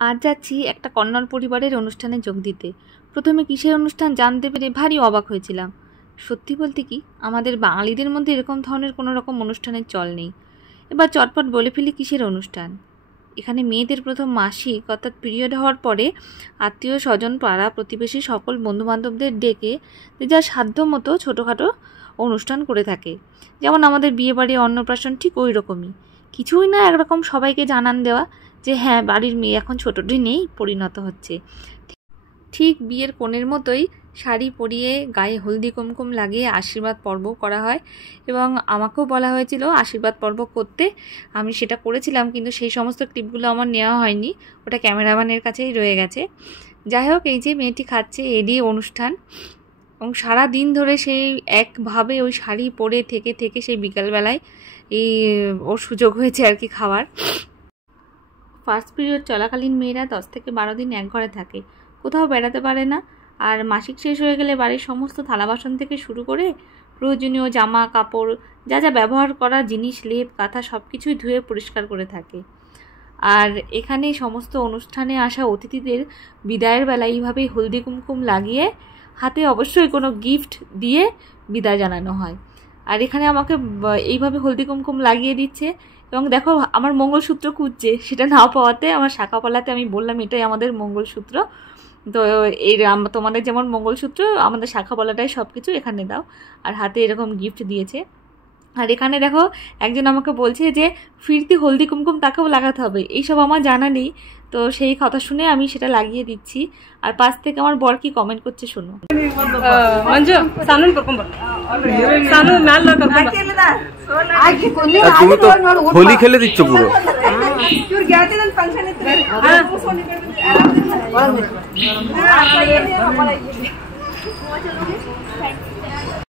আজ যাচ্ছি একটা কন্নড় পরিবারের অনুষ্ঠানে যোগ দিতে। প্রথমে কিসের অনুষ্ঠান জানতে পেরে ভারী অবাক হয়েছিলাম। সত্যি বলতে কি, আমাদের বাঙালিদের মধ্যে এরকম ধরনের কোনো রকম অনুষ্ঠানের চল নেই। এবার চটপট বলে ফেলি কিসের অনুষ্ঠান। এখানে মেয়েদের প্রথম মাসিক অর্থাৎ পিরিয়ড হওয়ার পরে আত্মীয় স্বজন পাড়া প্রতিবেশী সকল বন্ধুবান্ধবদের ডেকে যে যার সাধ্য মতো ছোটোখাটো অনুষ্ঠান করে থাকে। যেমন আমাদের বিয়েবাড়ি অন্নপ্রাশন ঠিক ওই রকমই। কিছুই না, একরকম সবাইকে জানান দেওয়া যে হ্যাঁ, বাড়ির মেয়ে এখন ছোটোটি নেই, পরিণত হচ্ছে। ঠিক বিয়ের কোণের মতোই শাড়ি পরিয়ে গায়ে হলদি কুমকুম লাগিয়ে আশীর্বাদ পর্ব করা হয় এবং আমাকেও বলা হয়েছিল আশীর্বাদ পর্ব করতে। আমি সেটা করেছিলাম, কিন্তু সেই সমস্ত ক্লিপগুলো আমার নেওয়া হয়নি, ওটা ক্যামেরাম্যানের কাছেই রয়ে গেছে। যাই হোক, এই যে মেয়েটি খাচ্ছে, এরই অনুষ্ঠান। এবং সারা দিন ধরে সেই একভাবে ওই শাড়ি পরে থেকে থেকে সেই বিকালবেলায় এই ওর সুযোগ হয়েছে আর কি খাওয়ার। ফার্স্ট পিরিয়ড চলাকালীন মেয়েরা 10 থেকে 12 দিন এক ঘরে থাকে, কোথাও বেড়াতে পারে না। আর মাসিক শেষ হয়ে গেলে বাড়ির সমস্ত থালা বাসন থেকে শুরু করে প্রয়োজনীয় জামা কাপড় যা যা ব্যবহার করা জিনিস, লেপ কাঁথা সব কিছুই ধুয়ে পরিষ্কার করে থাকে। আর এখানে সমস্ত অনুষ্ঠানে আসা অতিথিদের বিদায়ের বেলা এইভাবেই হলদি কুমকুম লাগিয়ে হাতে অবশ্যই কোনো গিফট দিয়ে বিদায় জানানো হয়। আর এখানে আমাকে এইভাবে হলদি কুমকুম লাগিয়ে দিচ্ছে এবং দেখো আমার মঙ্গলসূত্র খুঁজছে, সেটা না পাওয়াতে আমার শাঁখাপলাতে আমি বললাম এটাই আমাদের মঙ্গলসূত্র। তো এই তোমাদের যেমন মঙ্গলসূত্র, আমাদের শাঁখাপলাটাই সব কিছু এখানে দাও। আর হাতে এরকম গিফট দিয়েছে। আর এখানে দেখো একজন আমাকে বলছে যে ফিরতি হলদি কুমকুম তাকেও লাগাতে হবে, এইসব আমার জানা নেই। তো সেই কথা শুনে আমি সেটা লাগিয়ে দিচ্ছি। আর পাশ থেকে আমার বর কি কমেন্ট করছে শোনো। তুমি তো হোলি খেলে দিচ্ছ পুরো।